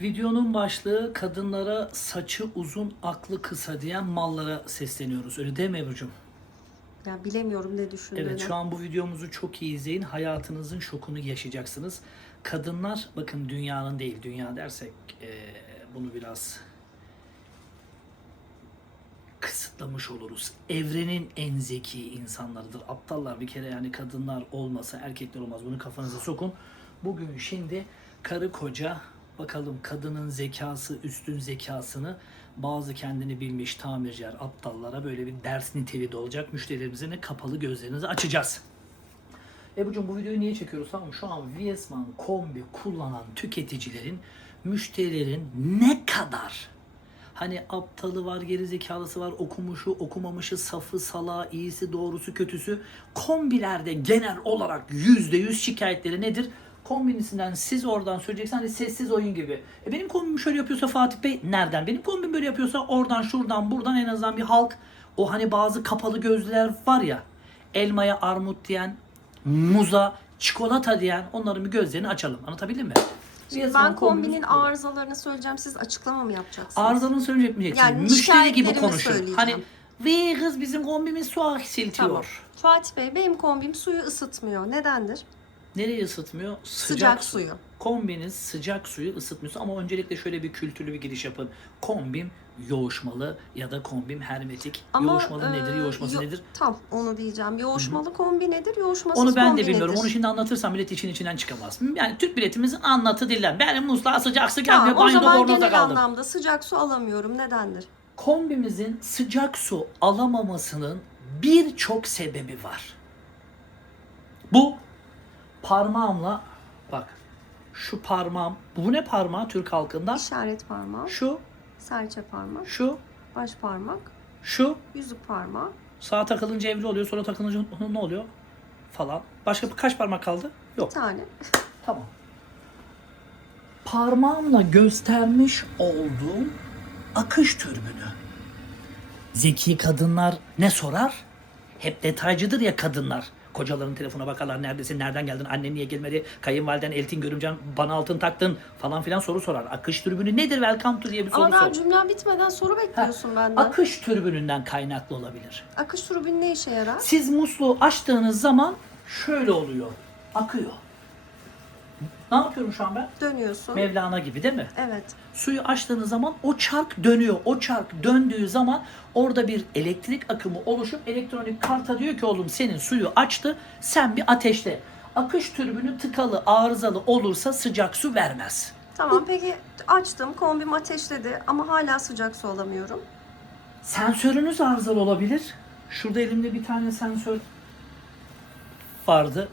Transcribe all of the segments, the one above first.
Videonun başlığı kadınlara saçı uzun, aklı kısa diyen mallara sesleniyoruz. Öyle değil mi Ebru'cum? Ya bilemiyorum ne düşündüğünü. Evet şu an bu videomuzu çok iyi izleyin. Hayatınızın şokunu yaşayacaksınız. Kadınlar bakın dünyanın değil dünya dersek eee, bunu biraz kısıtlamış oluruz. Evrenin en zeki insanlarıdır. Aptallar bir kere yani kadınlar olmasa erkekler olmaz. Bunu kafanıza sokun. Bugün şimdi karı koca bakalım kadının zekası üstün zekasını bazı kendini bilmiş tamirciler aptallara böyle bir ders niteliği de olacak. Müşterilerimize ne kapalı gözlerinizi açacağız. Ebru'cum bu videoyu niye çekiyoruz tamam? Şu an Viesman kombi kullanan tüketicilerin, müşterilerin ne kadar hani aptalı var, gerizekalısı var, okumuşu, okumamışı, safı, salağı, iyisi, doğrusu, kötüsü kombilerde genel olarak %100 şikayetleri nedir? Kombinisinden siz oradan söyleyeceksiniz hani sessiz oyun gibi. E benim kombim şöyle yapıyorsa Fatih Bey nereden? Benim kombim böyle yapıyorsa oradan şuradan buradan en azından bir halk o hani bazı kapalı gözlüler var ya elmaya armut diyen, muza çikolata diyen onların bir gözlerini açalım. Anlatabildim mi? Şimdi ben kombinin arızalarını söyleyeceğim. Siz açıklama mı yapacaksınız? Arızanın söyleyeceksin. Yani Müşteri gibi konuşun. Hani ve kız bizim kombimiz su eksiltiyor. Tamam. Fatih Bey benim kombim suyu ısıtmıyor. Nedendir? Nereye ısıtmıyor? Sıcak suyu. Kombiniz sıcak suyu ısıtmıyorsa ama öncelikle şöyle bir kültürlü bir giriş yapın. Kombim yoğuşmalı ya da kombim hermetik. yoğuşmalı e, nedir? Yoğuşması yo- nedir? Tam onu diyeceğim. Yoğuşmalı kombi nedir? Yoğuşmasız Onu ben de bilmiyorum. nedir? Onu şimdi anlatırsam millet için içinden çıkamaz. Yani Türk milletimizin anlatı dillen. Benim musluğa sıcak su gelmiyor. Tamam, banyoda zaman bornozda kaldım. anlamda sıcak su alamıyorum. Nedendir? Kombimizin sıcak su alamamasının birçok sebebi var. Bu parmağımla bak şu parmağım bu ne parmağı Türk halkında? İşaret parmağı, Şu, serçe parmak, şu, baş parmak, şu. yüzük parmağı. Sağa takılınca evli oluyor, sola takılınca ne oluyor? Falan. Başka kaç parmak kaldı? Yok. Bir tane. Tamam. Parmağımla göstermiş olduğum akış türbünü. Zeki kadınlar ne sorar? Hep detaycıdır ya kadınlar. Kocaların telefona bakarlar neredesin, nereden geldin, annen niye gelmedi, kayınvaliden eltin görümcen bana altın taktın falan filan soru sorar. Akış türbünü nedir welcome to diye bir soru Ama daha sor. cümlem bitmeden soru bekliyorsun benden. Akış türbününden kaynaklı olabilir. Akış türbünü ne işe yarar? Siz musluğu açtığınız zaman şöyle oluyor. Akıyor. Ne yapıyorum şu an ben? Dönüyorsun. Mevlana gibi değil mi? Evet. Suyu açtığınız zaman o çark dönüyor. O çark döndüğü zaman orada bir elektrik akımı oluşup elektronik karta diyor ki oğlum senin suyu açtı sen bir ateşle. Akış türbünü tıkalı arızalı olursa sıcak su vermez. Tamam peki açtım kombim ateşledi ama hala sıcak su alamıyorum. Sensörünüz arızalı olabilir. Şurada elimde bir tane sensör vardı.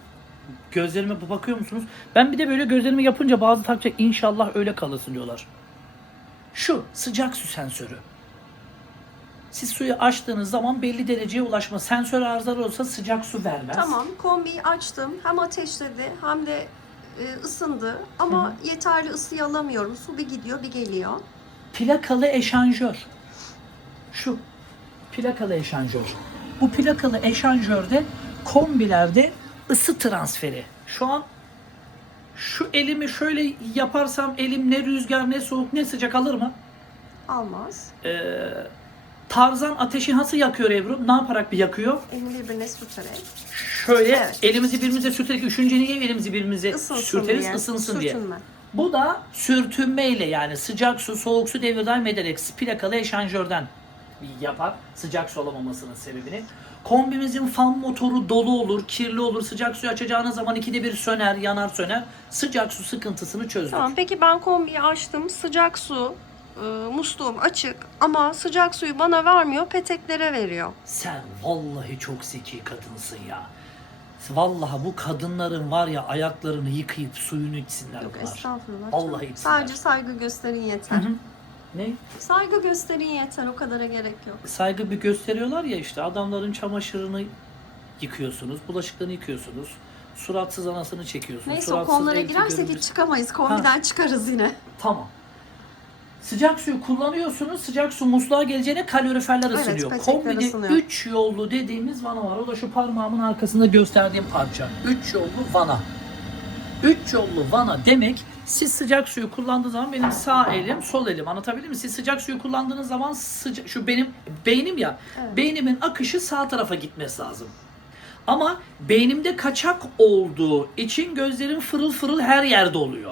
Gözlerime bakıyor musunuz? Ben bir de böyle gözlerimi yapınca bazı takacak inşallah öyle kalırsın diyorlar. Şu sıcak su sensörü. Siz suyu açtığınız zaman belli dereceye ulaşma. Sensör arızalı olsa sıcak su vermez. Tamam kombiyi açtım hem ateşledi hem de e, ısındı ama yeterli ısıyı alamıyorum. Su bir gidiyor bir geliyor. Plakalı eşanjör. Şu plakalı eşanjör. Bu plakalı eşanjörde kombilerde ısı transferi. Şu an şu elimi şöyle yaparsam elim ne rüzgar ne soğuk ne sıcak alır mı? Almaz. Tarzan ateşi nasıl yakıyor Ebru? Ne yaparak bir yakıyor? Elini birbirine sürterek. Şöyle Evet. elimizi birbirimize sürterek üşünce niye elimizi birbirimize Isınsın sürteriz? diye. Isınsın diye. Sürtünme. Bu da sürtünmeyle yani sıcak su, soğuk su devir daim ederek plakalı eşanjörden yapar sıcak su alamamasının sebebini. Kombimizin fan motoru dolu olur, kirli olur. Sıcak suyu açacağınız zaman ikide bir söner, yanar söner. Sıcak su sıkıntısını çözdük. Tamam peki ben kombiyi açtım sıcak su e, musluğum açık ama sıcak suyu bana vermiyor peteklere veriyor. Sen vallahi çok zeki kadınsın ya. Vallahi bu kadınların var ya ayaklarını yıkayıp suyunu içsinler Yok bunlar. estağfurullah. Vallahi canım. içsinler. Sadece saygı gösterin yeter. Hı hı. Ne? Saygı gösterin yeter o kadara gerek yok. saygı bir gösteriyorlar ya işte adamların çamaşırını yıkıyorsunuz, bulaşıklarını yıkıyorsunuz. Suratsız anasını çekiyorsunuz. Neyse o suratsız konulara elti girersek hiç çıkamayız. Kombiden çıkarız yine. Tamam. Sıcak suyu kullanıyorsunuz. Sıcak su musluğa geleceğine kaloriferler Evet, ısınıyor. Kombide ısınıyor. 3 yollu dediğimiz vana var. O da şu parmağımın arkasında gösterdiğim parça. 3 yollu vana. 3 yollu vana demek Siz sıcak suyu kullandığınız zaman benim sağ elim, sol elim anlatabildim mi? Siz sıcak suyu kullandığınız zaman sıcak, şu benim beynim ya, Evet. beynimin akışı sağ tarafa gitmesi lazım. Ama beynimde kaçak olduğu için gözlerim fırıl fırıl her yerde oluyor.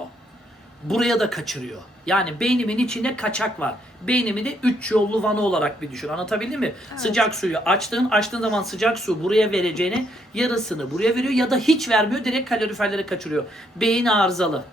Buraya da kaçırıyor. Yani beynimin içinde kaçak var. Beynimi de üç yollu vana olarak bir düşün. Anlatabildim mi? Sıcak suyu açtığın, açtığın zaman sıcak su buraya vereceğine yarısını buraya veriyor ya da hiç vermiyor. Direkt kaloriferlere kaçırıyor. Beyin arızalı.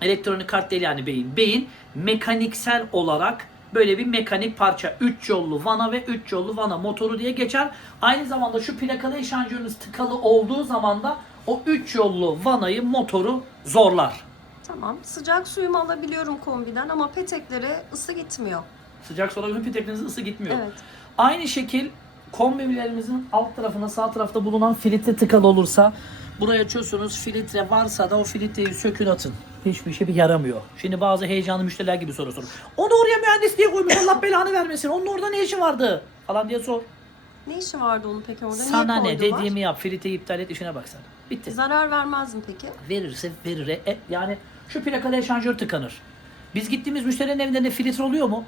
Elektronik kart değil yani beyin. Beyin mekaniksel olarak böyle bir mekanik parça. 3 yollu vana ve 3 yollu vana motoru diye geçer. Aynı zamanda şu plakalı eşanjörünüz tıkalı olduğu zaman da o 3 yollu vanayı motoru zorlar. Tamam. Sıcak suyumu alabiliyorum kombiden ama peteklere ısı gitmiyor. Sıcak su alabilir peteklerinizin ısı gitmiyor. Evet. Aynı şekil kombilerimizin alt tarafına sağ tarafta bulunan filtre tıkalı olursa buraya açıyorsunuz filtre varsa da o filtreyi sökün atın. Hiçbir şey bir yaramıyor. Şimdi bazı heyecanlı müşteriler gibi soru sorun. Onu oraya mühendis diye koymuş Allah belanı vermesin. Onun orada ne işi vardı? Falan diye sor. Ne işi vardı onun peki orada? Sana Niye ne koydular? dediğimi yap. Filtreyi iptal et işine bak sen. Bitti. Zarar vermez mi peki? Verirse verir. E, yani şu plakalı eşanjör tıkanır. Biz gittiğimiz müşterilerin evlerinde filtre oluyor mu?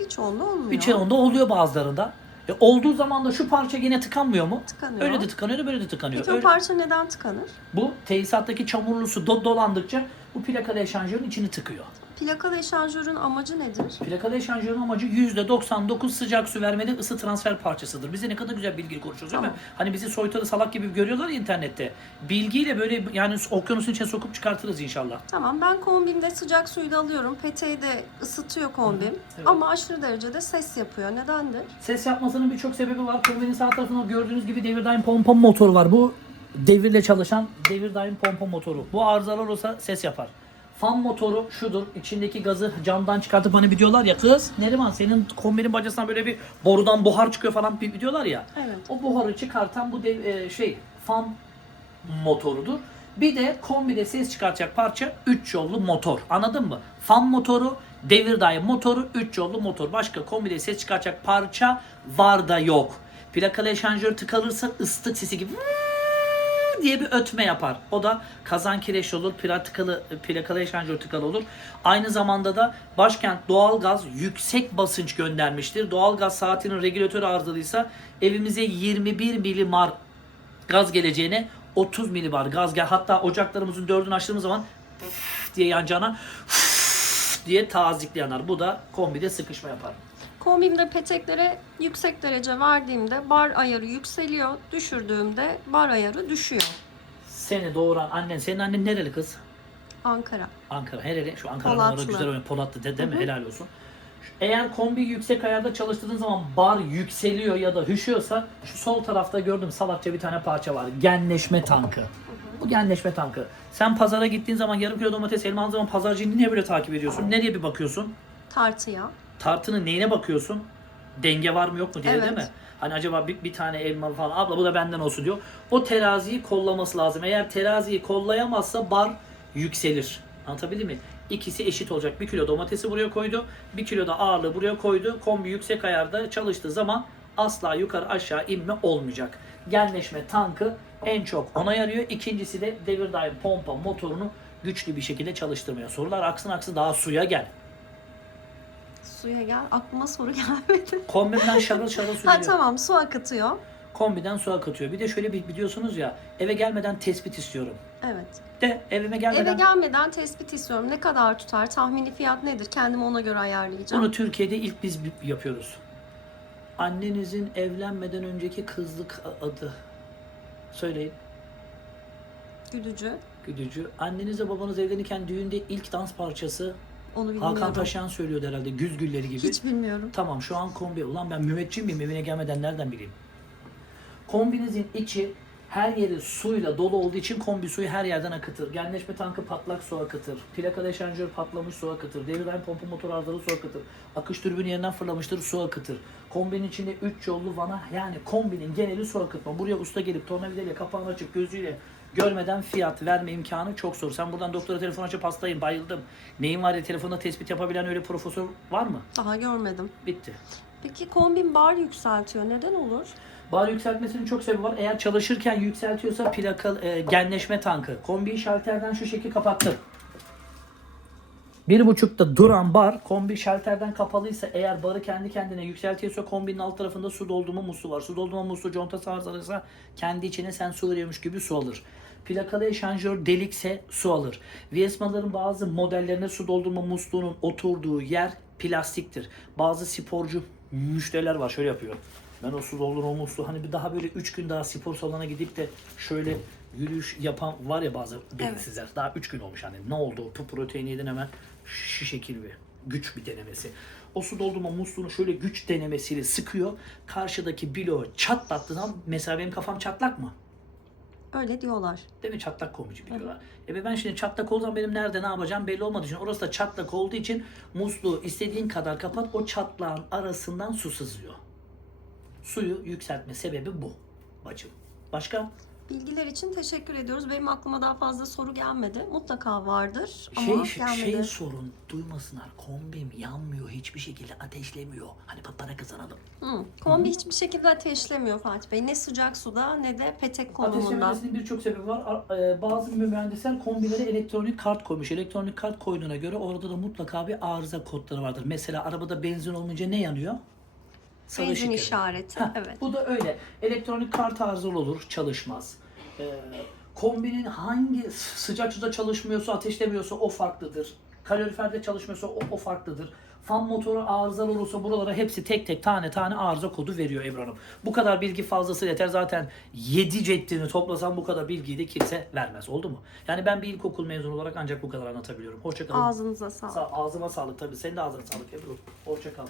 Birçoğunda olmuyor. Birçoğunda oluyor bazılarında. E, olduğu zaman da şu parça yine tıkanmıyor mu? Tıkanıyor. Öyle de tıkanıyor böyle de tıkanıyor. Peki o Öyle- parça neden tıkanır? Bu tesisattaki çamurlu su do- dolandıkça bu plakalı eşanjörün içini tıkıyor. Plakalı eşanjörün amacı nedir? Plakalı eşanjörün amacı %99 sıcak su vermede ısı transfer parçasıdır. Bize ne kadar güzel bilgi konuşuyoruz değil mi? Tamam. Hani bizi soytarı salak gibi görüyorlar internette. Bilgiyle böyle yani okyanusun içine sokup çıkartırız inşallah. Tamam ben kombimde sıcak suyu da alıyorum. Peteği de ısıtıyor kombim. evet. Ama aşırı derecede ses yapıyor. Nedendir? Ses yapmasının birçok sebebi var. Kombinin sağ tarafında gördüğünüz gibi devir daim pompa motoru var. Bu devirle çalışan devir daim pompa motoru. Bu arızalar olursa ses yapar. Fan motoru şudur. İçindeki gazı camdan çıkartıp hani bir diyorlar ya kız Neriman senin kombinin bacasından böyle bir borudan buhar çıkıyor falan bir diyorlar ya. Evet. O buharı çıkartan bu dev, e, şey fan motorudur. Bir de kombide ses çıkartacak parça 3 yollu motor. Anladın mı? Fan motoru, devir daim motoru, 3 yollu motor. Başka kombide ses çıkartacak parça var da yok. Plakalı eşanjör tıkalırsa ıslık sesi gibi diye bir ötme yapar. O da kazan kireç olur, plakalı, plakalı eşanjör tıkalı olur. Aynı zamanda da başkent doğalgaz yüksek basınç göndermiştir. Doğalgaz saatinin regülatörü arızalıysa evimize 21 milimar gaz geleceğine 30 milibar gaz gel. Hatta ocaklarımızın dördünü açtığımız zaman diye yanacağına diye tazikli. Bu da kombide sıkışma yapar. Kombimde peteklere yüksek derece verdiğimde bar ayarı yükseliyor. Düşürdüğümde bar ayarı düşüyor. Seni doğuran annen, senin annen nereli kız? Ankara. Ankara. Herhalde şu Ankara'da Polatlı. güzel oynuyor. Polatlı de, değil mi? Hı hı. Helal olsun. Eğer kombi yüksek ayarda çalıştırdığın zaman bar yükseliyor ya da hüşüyorsa şu sol tarafta gördüm salakça bir tane parça var. Genleşme tankı. Bu genleşme tankı. Sen pazara gittiğin zaman yarım kilo domates elma aldığın zaman pazarcıyı niye böyle takip ediyorsun? Nereye bir bakıyorsun? Tartıya. Tartının neyine bakıyorsun? Denge var mı yok mu diye Evet. değil mi? Hani acaba bir, bir tane elma falan abla bu da benden olsun diyor. O teraziyi kollaması lazım. Eğer teraziyi kollayamazsa bar yükselir. Anlatabildim mi? İkisi eşit olacak. Bir kilo domatesi buraya koydu. Bir kilo da ağırlığı buraya koydu. Kombi yüksek ayarda çalıştığı zaman asla yukarı aşağı inme olmayacak. Genleşme tankı en çok ona yarıyor. İkincisi de devir daim pompa motorunu güçlü bir şekilde çalıştırmaya. Sorular aksın aksın daha suya gel. Suya gel. Aklıma soru gelmedi. Kombiden şarıl şarıl su ha geliyor. tamam su akıtıyor. Kombiden su akıtıyor. Bir de şöyle bir biliyorsunuz ya eve gelmeden tespit istiyorum. Evet. De evime gelmeden Eve gelmeden tespit istiyorum. Ne kadar tutar? Tahmini fiyat nedir? Kendimi ona göre ayarlayacağım. bunu Türkiye'de ilk biz bi- yapıyoruz. Annenizin evlenmeden önceki kızlık a- adı. Söyleyin. Güdücü. Güdücü. Annenizle babanız evlenirken düğünde ilk dans parçası Onu bilmiyorum. Hakan Taşyan söylüyordu herhalde. Güz gülleri gibi. Hiç bilmiyorum. Tamam şu an kombi. Ulan ben müveccim miyim evine gelmeden nereden bileyim? Kombinizin içi her yeri suyla dolu olduğu için kombi suyu her yerden akıtır. Genleşme tankı patlak su akıtır. Plakalı eşanjör patlamış su akıtır. Devirden pompa motor arızalı su akıtır. Akış türbünü yerinden fırlamıştır su akıtır. Kombinin içinde 3 yollu vana yani kombinin geneli su akıtma. Buraya usta gelip tornavidayla kapağını açıp gözüyle görmeden fiyat verme imkanı çok zor. Sen buradan doktora telefon açıp hastayım bayıldım. Neyin var ya telefonda tespit yapabilen öyle profesör var mı? Daha görmedim. Bitti. Peki kombin bar yükseltiyor. Neden olur? Bar yükseltmesinin çok sebebi var. Eğer çalışırken yükseltiyorsa plaka e, genleşme tankı. Kombiyi şalterden şu şekil kapattım. Bir buçukta duran bar kombi şalterden kapalıysa eğer barı kendi kendine yükseltiyorsa kombinin alt tarafında su doldurma musluğu var. Su doldurma musluğu contası arızalıysa kendi içine sen su veriyormuş gibi su alır. Plakalı eşanjör delikse su alır. Viesma'ların bazı modellerine su doldurma musluğunun oturduğu yer plastiktir. Bazı sporcu müşteriler var şöyle yapıyor. Ben o su doldurma musluğu hani bir daha böyle 3 gün daha spor salonuna gidip de şöyle yürüyüş yapan var ya bazı beyinsizler. Daha 3 gün olmuş hani ne oldu? Bu proteini yedin hemen şu şekil bir güç bir denemesi. O su doldurma musluğunu şöyle güç denemesiyle sıkıyor. Karşıdaki bloğu çatlattığı zaman mesela benim kafam çatlak mı? Öyle diyorlar. Değil mi? Çatlak komucu biliyorlar. E be ben şimdi çatlak olduğum benim nerede ne yapacağım belli olmadığı için orası da çatlak olduğu için musluğu istediğin kadar kapat o çatlağın arasından su sızıyor. Suyu yükseltme sebebi bu bacım. Başka? Bilgiler için teşekkür ediyoruz. Benim aklıma daha fazla soru gelmedi. Mutlaka vardır ama Şey, gelmedi. şey sorun duymasınlar. Kombim yanmıyor hiçbir şekilde ateşlemiyor. Hani pa- para kazanalım. Hı. Kombi hiçbir şekilde ateşlemiyor Fatih Bey. Ne sıcak suda ne de petek konumunda. Ateşlememesinin birçok sebebi var. A- e, Bazı mühendisler kombilere elektronik kart koymuş. Elektronik kart koyduğuna göre orada da mutlaka bir arıza kodları vardır. Mesela arabada benzin olmayınca ne yanıyor? Sarı Benzin işareti. Heh, Evet. Bu da öyle. Elektronik kart arızalı olur, çalışmaz. Ee, kombinin hangi sıcak suda çalışmıyorsa, ateşlemiyorsa o farklıdır. Kaloriferde çalışmıyorsa o, o farklıdır. Fan motoru arızalı olursa buralara hepsi tek tek tane tane arıza kodu veriyor Ebru Hanım. Bu kadar bilgi fazlası yeter. Zaten 7 ceddini toplasam bu kadar bilgiyi de kimse vermez. Oldu mu? Yani ben bir ilkokul mezunu olarak ancak bu kadar anlatabiliyorum. Hoşçakalın. Ağzınıza sağlık. Sa- ağzıma sağlık tabii. Senin de ağzına sağlık Ebru. Hoşçakal.